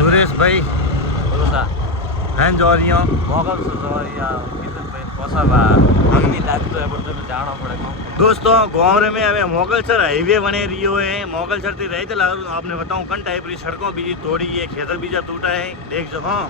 सुरेश भाई बोला हैं जोरियों मोगल से जोरिया किधर पे पोसावा हमनी लागतो है पर तुम्हें जाना पड़ेगा। दोस्तों गोमरे में हमें मोगलसर हाईवे बने रियो है। मोगलसर थी रही थे आपने बताऊं कन टाइप री सड़कों बीजी तोड़ी है, खेतर बीजा टूटा है। देख जो हाँ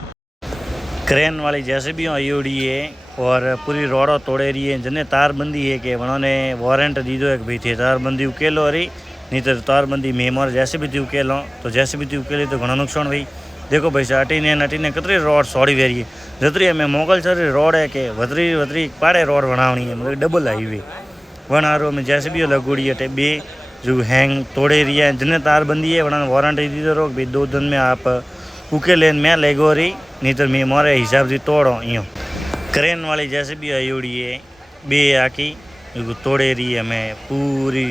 क्रेन वाली जेसीबी आई उड़ी है और पूरी रोडो तोड़े रही है। जने तारबंदी है कि उन्होंने वारंट दी दो एक भाई थे तारबंदी उकेलो रही नहीं तो तारबंदी में मोर जेसीबी थी उकेलो तो जेसीबी थी उकेली तो घना नुकसान भाई। देखो भाई अटीने कतरी रोड सोड़ी वेरी है जतरी हमें मोगलसर रोड है कि वतरी वतरी पाड़े रोड बनावनी है मतलब डबल हाईवे वनारो में जेसीबी लगोड़ी है बे जो हैंग तोड़े रही है। जिन्हें तारबंदी है उन्होंने वारंटी दी दो भाई 2 दिन में आप उकेले मैं लेगो रही नहीं तो मैं मोरे हिसाब से तोड़ो यूँ। क्रेन वाली जेसीबी आई उड़ी है बे आकी तोड़े रही है हमें पूरी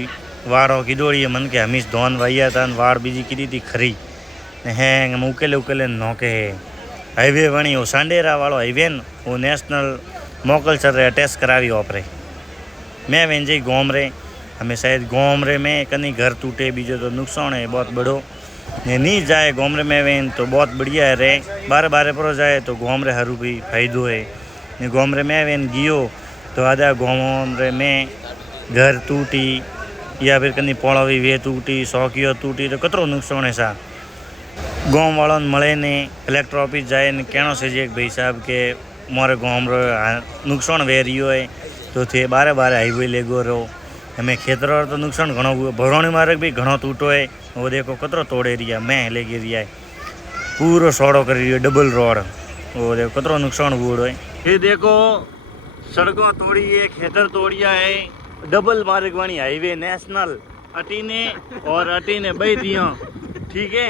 वाड़ों की दौड़ी है मन के हमीश धोन वाइया था वाड़ बीजी की थी खरी हैंग हम उकेले नौके है। हाईवे वणी वो सांडेरा वालों हाईवे न वो नेशनल मोगलसर रे अटैच करावी ओपरे मैं वें जी गोमरे हमें शायद गोमरे में कहीं घर टूटे बीजो तो नुकसान है बहुत बड़ो नहीं जाए गोमरे में वें तो बहुत बढ़िया है रे बारे बारे पर जाए तो गोमरे हरू भी फायदो है ने गोमरे में वें गियो तो आधा गोमरे में घर टूटी या फिर कहीं पोड़वी वे टूटी सौकियो टूटी तो कतरो नुकसान है सा गाँव वालों मळे ने कलेक्टर ऑफिस जाए ने कहना से जे भाई साहब के मोरे गाँव नुकसान वे रियो है तो थे बारे बारे हाईवे लेगो रहो हमें खेतर तो नुकसान घणो हुआ भरौनी मार्ग भी घणो टूटो है वो देखो कतरो तोड़े रिया मैं लेगी रिया है पूरा सोड़ो कर रही है डबल रोड वो देखो कतरो नुकसान हुआ है। ये देखो सड़कों तोड़ी है खेतर तोड़िया है डबल मार्ग वाणी हाईवे नेशनल अटीने और अटीने बई दियो ठीक है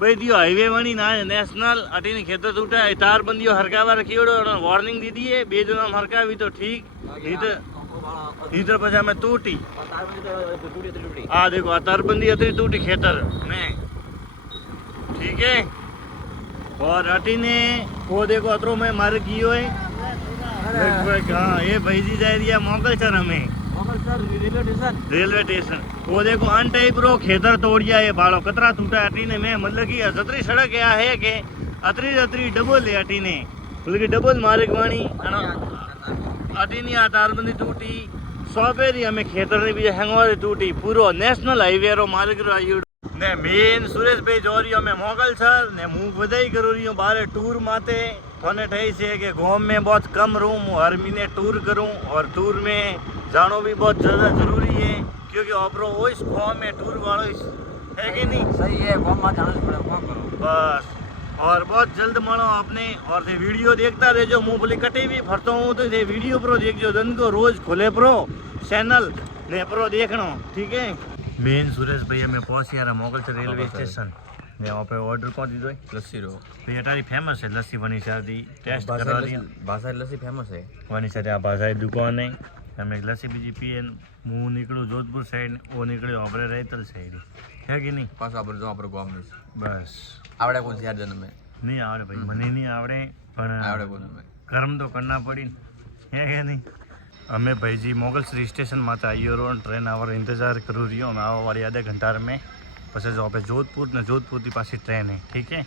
भाई दियो हाईवे वाणी ना नेशनल अटीने खेतर टूटा है तारबंदियों हरकावा रखी वार्निंग दी दी है बे दिन हरकावी तो ठीक नहीं तो पछा में टूटी आ देखो तारबंदी अतरी टूटी खेतर में ठीक है और अटीने वो देखो अतरो में मार गियो है हाँ ये भाई जी जाए दिया मोगलसर हमें रेलवे स्टेशन वो देखो अन टाइप रो खेतर तोड़िया है बाड़ो कतरा टूटा अटीने में मतलब कि जतरी सड़क क्या है कि अतरी डबल है अटीने मतलब कि डबल मार्ग वाणी अटीनी आ तारबंदी टूटी सौपेरी हमें खेतर ने भी हैंगवारी टूटी पूरो नेशनल हाईवे रो मार्ग रो आयुड ने मेन सुरेश भाई जो रही मैं मोगलसर ने मुँह बधाई करो रही हूँ बारे टूर माते थोने ठही से कि गाँव में बहुत कम रूम हर महीने टूर करूँ और टूर में जानो भी बहुत ज़्यादा जरूरी है क्योंकि ऑपरो वो इस गाँव में टूर वालों है कि नहीं सही है गाँव में जाना पड़ेगा करो बस और बहुत जल्द मनो आपने और थे वीडियो देखता रहो मूंगफली कटे भी फरता हूँ तो थे वीडियो प्रो देखो दिन को रोज खुले प्रो चैनल ने प्रो देखना ठीक है। मेन सुरेश भैया मैं पहुँच यार मोगलसर रेलवे स्टेशन ने वहाँ पे ऑर्डर कौन दी दो लस्सी रो तो अटारी फेमस है लस्सी वनी शादी टेस्ट करा लिया बासाई लस्सी फेमस है वनी शादी आप बासाई दुकान है हमें लस्सी बीजी पिए मुँह निकलो जोधपुर साइड वो निकलो अपने रैतल साइड है कि नहीं पास आप जो आप गाँव में बस आवड़े कौन सी जन में नहीं आवड़े भाई मने नहीं आवड़े पर आवड़े कौन में कर्म तो करना पड़ी है कि नहीं। हमें भाई जी मोगलसर स्टेशन माते आइयो रो ट्रेन आवर इंतजार करूँ रही हूँ आवा वाली आधे घंटा में पछ जो पे जोधपुर ने जोधपुर की पासी ट्रेन है ठीक है।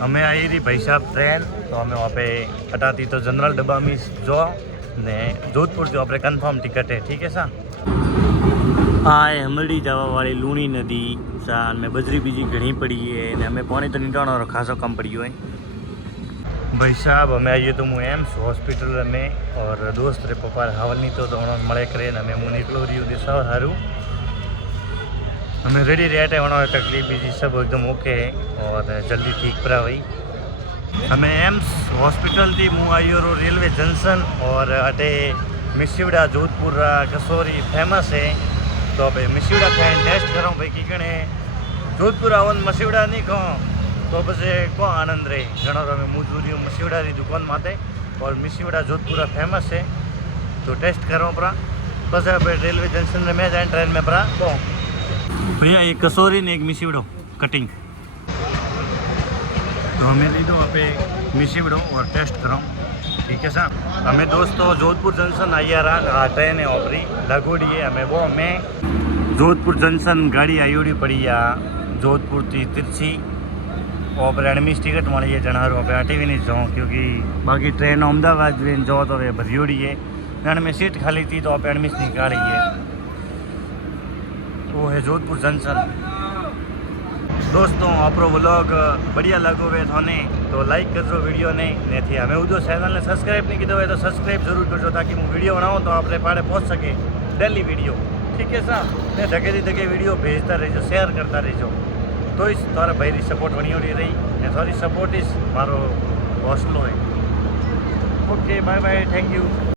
हमें आई रही भाई साहब ट्रेन तो हमें वहाँ पे हटाती तो जनरल डब्बा में जो ने जोधपुर जो अपने कन्फर्म टिकट है ठीक है सा आए हमड़ी जावा वाली लूणी नदी साल में बजरी बीजी घनी पड़ी है ने हमें पौनी तो निटाणो और खासो कम पड़ी है भाई साहब हमें आइए तो मुँह एम्स हॉस्पिटल में और दोस्त रे पप्पा हवल नहीं तो उन्होंने मड़े करे हमें मुँह निकलो रही हूँ दिशा हारू हमें रेडी रेट है उन्होंने तकलीफ बीजी सब एकदम ओके है और जल्दी ठीक पड़ा हुई हमें एम्स हॉस्पिटल थी मुँह आइयो रो रेलवे जंक्शन और अटे मिसिवड़ा जोधपुर कसौरी फेमस है तो भाई मिसिवड़ा खाए टेस्ट करो भाई की कणे जोधपुर आवन मसिवड़ा नहीं कहो तो बस को आनंद रहे घणो हमें मजदूरी मसिवड़ा की दुकान माते और मिसिवड़ा जोधपुर फेमस है तो टेस्ट करो परा बस रेलवे जंक्शन में मैं जाए ट्रेन में परा तो भैया एक कसौरी ने एक मिसिवड़ो कटिंग तो हमें ली दो पे मिसिवड़ो और टेस्ट करो ठीक है सर। हमें दोस्तों जोधपुर जंक्शन आइया रहा ट्रेन है ऑपरी लगोड़ी है हमें वो हमें जोधपुर जंक्शन गाड़ी आयोड़ी पड़ी या जोधपुर थी तिरछी और एडमिस टिकट मળી है जन हाँ पे हटी नहीं जाऊँ क्योंकि बाकी ट्रेन अहमदाबाद जो तो वे भरियोड़ी है रण में सीट खाली थी तो आप एडमिस निकाली है वो है जोधपुर जंक्शन। दोस्तों आपरो व्लॉग बढ़िया लगो वे थाने तो लाइक करजो वीडियो ने थी हमें उधर चैनल ने सब्सक्राइब नहीं कीधो है तो सब्सक्राइब जरूर करजो ताकि मैं वीडियो बनाऊँ तो आपने पाड़े पहुँच सके डेली वीडियो। ठीक है साहब ने धके थी धके वीडियो भेजता रहो शेयर करता रहो तो इस तारा भाई री सपोर्ट वनी ओडी रही ने थोड़ी सपोर्ट इस मारो हौसलो है। Okay bye bye thank you.